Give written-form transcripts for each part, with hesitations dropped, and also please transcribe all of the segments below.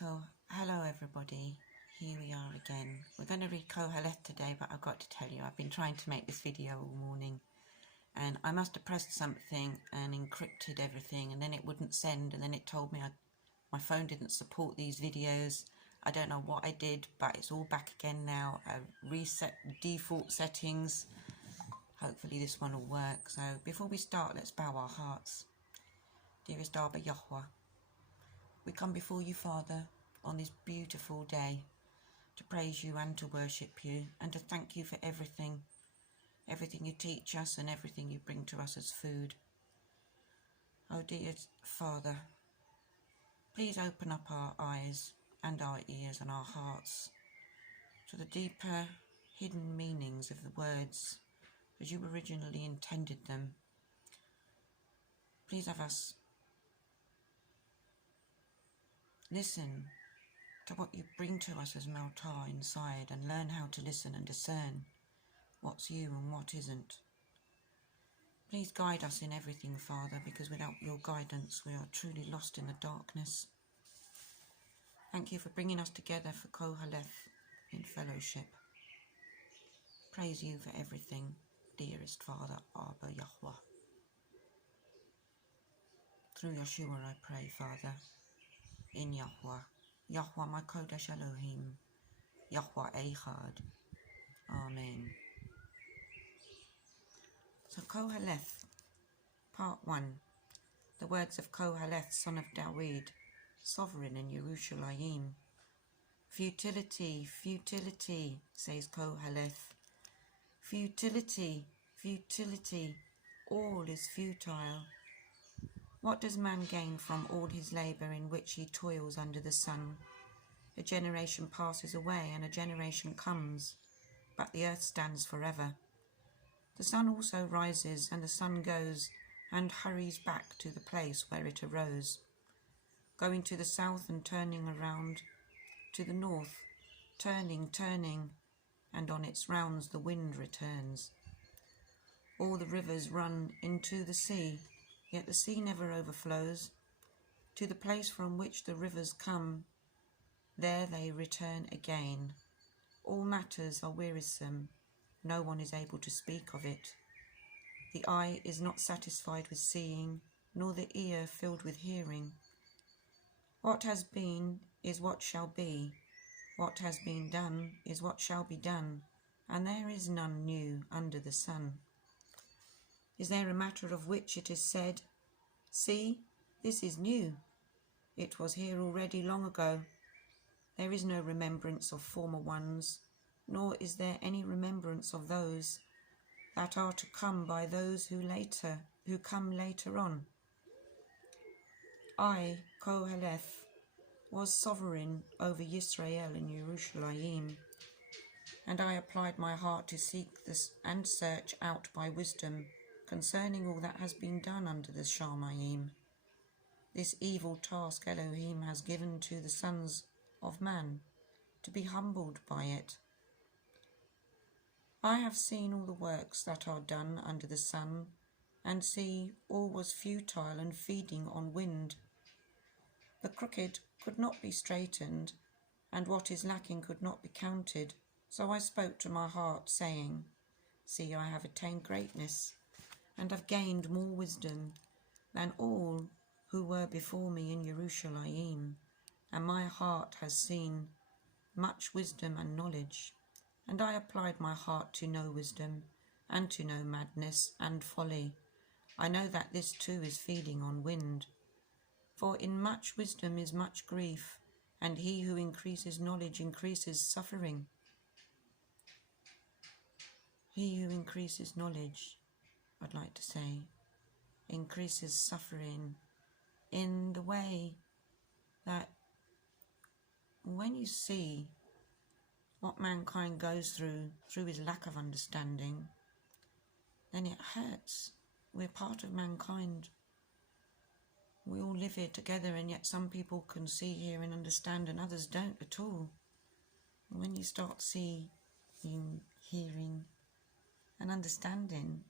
So, hello everybody, here we are again. We're going to read Qoheleth today, but I've got to tell you, I've been trying to make this video all morning and I must have pressed something and encrypted everything and then it wouldn't send, and then it told me my phone didn't support these videos. I don't know what I did, but it's all back again now. I reset the default settings. Hopefully this one will work. So before we start, let's bow our hearts. Dearest Abba Yahweh, we come before you, Father, on this beautiful day to praise you and to worship you and to thank you for everything you teach us and everything you bring to us as food. Oh dear Father, please open up our eyes and our ears and our hearts to the deeper hidden meanings of the words as you originally intended them. Please have us listen to what you bring to us as Maltar inside and learn how to listen and discern what's you and what isn't. Please guide us in everything, Father, because without your guidance we are truly lost in the darkness. Thank you for bringing us together for Qoheleth in fellowship. Praise you for everything, dearest Father, Abba Yahweh. Through Yeshua I pray, Father, in Yahweh. Yahweh my Kodesh Elohim, Yahweh Echad. Amen. So Qoheleth, Part 1. The words of Qoheleth, son of Dawid, sovereign in Yerushalayim. Futility, futility, says Qoheleth. Futility, futility, all is futile. What does man gain from all his labour in which he toils under the sun? A generation passes away and a generation comes, but the earth stands forever. The sun also rises and the sun goes and hurries back to the place where it arose, going to the south and turning around to the north, turning, and on its rounds the wind returns. All the rivers run into the sea, yet the sea never overflows. To the place from which the rivers come, there they return again. All matters are wearisome, no one is able to speak of it. The eye is not satisfied with seeing, nor the ear filled with hearing. What has been is what shall be, what has been done is what shall be done, and there is none new under the sun. Is there a matter of which it is said, see, this is new? It was here already long ago. There is no remembrance of former ones, nor is there any remembrance of those that are to come by those who come later on. I, Qoheleth, was sovereign over Yisrael in Yerushalayim, and I applied my heart to seek this and search out by wisdom concerning all that has been done under the Shamayim. This evil task Elohim has given to the sons of man, to be humbled by it. I have seen all the works that are done under the sun, and see, all was futile and feeding on wind. The crooked could not be straightened, and what is lacking could not be counted. So I spoke to my heart, saying, see, I have attained greatness, and have gained more wisdom than all who were before me in Yerushalayim, and my heart has seen much wisdom and knowledge. And I applied my heart to know wisdom, and to know madness and folly. I know that this too is feeding on wind. For in much wisdom is much grief, and he who increases knowledge increases suffering. He who increases knowledge, I'd like to say, increases suffering in the way that when you see what mankind goes through his lack of understanding, then it hurts. We're part of mankind. We all live here together, and yet some people can see, hear and understand and others don't at all. And when you start seeing, hearing and understanding,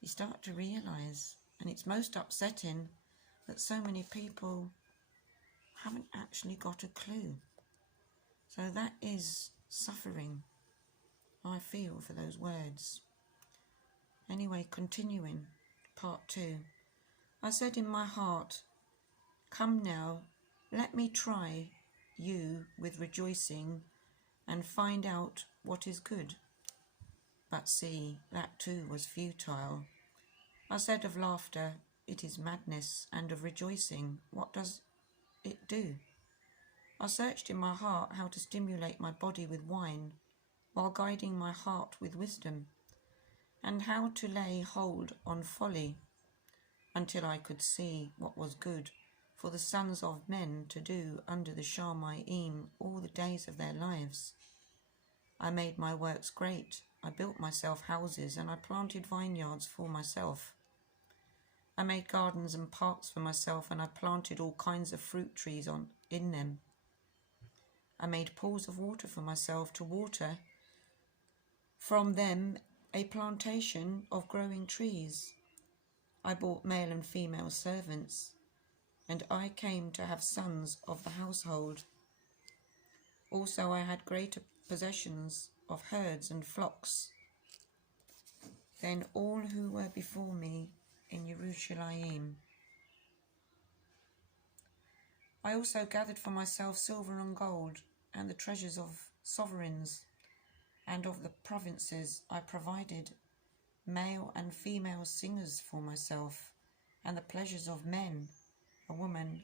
you start to realise, and it's most upsetting, that so many people haven't actually got a clue. So that is suffering, I feel, for those words. Anyway, continuing, part 2. I said in my heart, come now, let me try you with rejoicing and find out what is good. But see, that too was futile. I said of laughter, it is madness, and of rejoicing, what does it do? I searched in my heart how to stimulate my body with wine, while guiding my heart with wisdom, and how to lay hold on folly, until I could see what was good for the sons of men to do under the Shamayim all the days of their lives. I made my works great, I built myself houses, and I planted vineyards for myself. I made gardens and parks for myself, and I planted all kinds of fruit trees in them. I made pools of water for myself to water from them a plantation of growing trees. I bought male and female servants, and I came to have sons of the household. Also I had greater possessions of herds and flocks than all who were before me in Jerusalem. I also gathered for myself silver and gold, and the treasures of sovereigns, and of the provinces I provided male and female singers for myself, and the pleasures of men, a woman,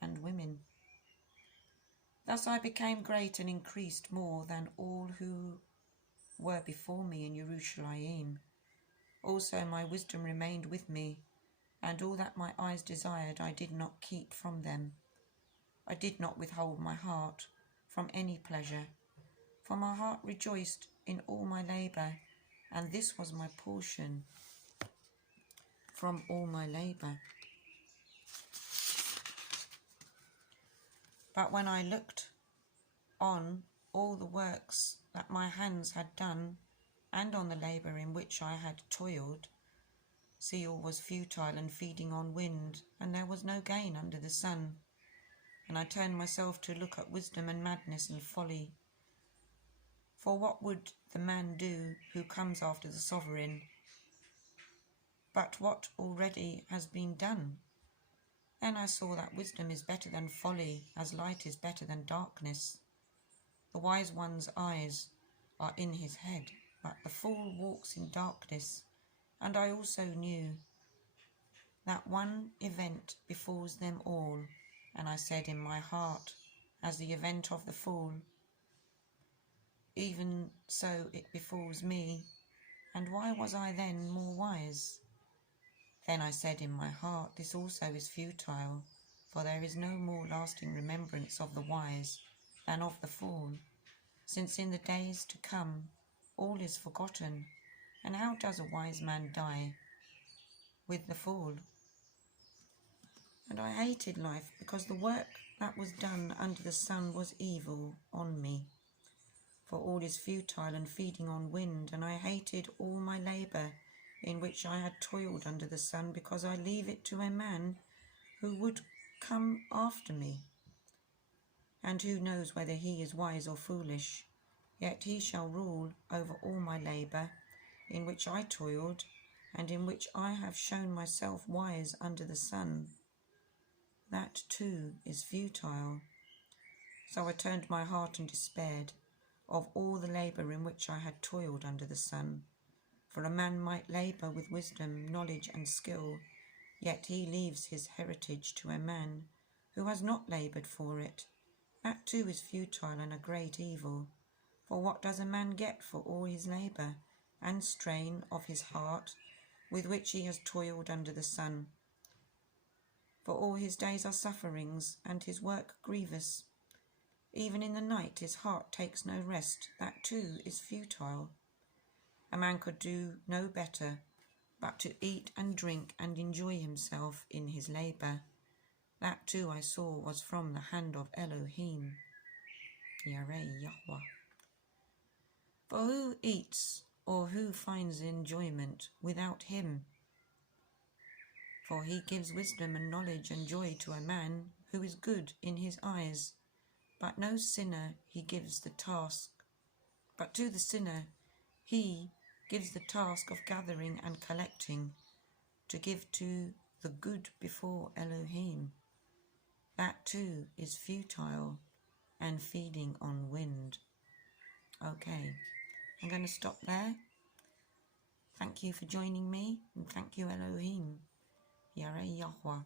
and women. Thus I became great and increased more than all who were before me in Jerusalem. Also my wisdom remained with me, and all that my eyes desired I did not keep from them. I did not withhold my heart from any pleasure, for my heart rejoiced in all my labour, and this was my portion from all my labour. But when I looked on all the works that my hands had done, and on the labour in which I had toiled, see, all was futile and feeding on wind, and there was no gain under the sun. And I turned myself to look at wisdom and madness and folly. For what would the man do who comes after the sovereign, but what already has been done? Then I saw that wisdom is better than folly, as light is better than darkness. The wise one's eyes are in his head, but the fool walks in darkness. And I also knew that one event befalls them all, and I said in my heart, as the event of the fool, even so it befalls me, and why was I then more wise? Then I said in my heart, this also is futile, for there is no more lasting remembrance of the wise than of the fool, since in the days to come all is forgotten. And how does a wise man die? With the fool. And I hated life, because the work that was done under the sun was evil on me. For all is futile and feeding on wind, and I hated all my labour in which I had toiled under the sun, because I leave it to a man who would come after me. And who knows whether he is wise or foolish? Yet he shall rule over all my labour, in which I toiled, and in which I have shown myself wise under the sun. That too is futile. So I turned my heart and despaired of all the labour in which I had toiled under the sun. For a man might labour with wisdom, knowledge and skill, yet he leaves his heritage to a man who has not laboured for it. That too is futile and a great evil. For what does a man get for all his labour and strain of his heart with which he has toiled under the sun? For all his days are sufferings, and his work grievous. Even in the night his heart takes no rest. That too is futile. A man could do no better but to eat and drink and enjoy himself in his labour. That too I saw was from the hand of Elohim, Yahweh. For who eats or who finds enjoyment without him? For he gives wisdom and knowledge and joy to a man who is good in his eyes, but no sinner he gives the task. But to the sinner he gives the task of gathering and collecting, to give to the good before Elohim. That too is futile and feeding on wind. Okay, I'm going to stop there. Thank you for joining me, and thank you Elohim, Yareh Yahweh,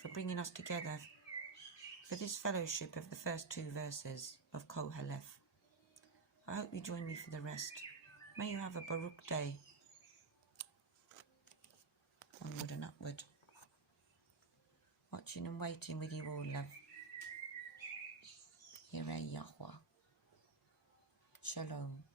for bringing us together for this fellowship of the first 2 verses of Qoheleth. I hope you join me for the rest. May you have a Baruch day. Onward and upward. Watching and waiting with you all, love. Yareh Yahweh. Shalom.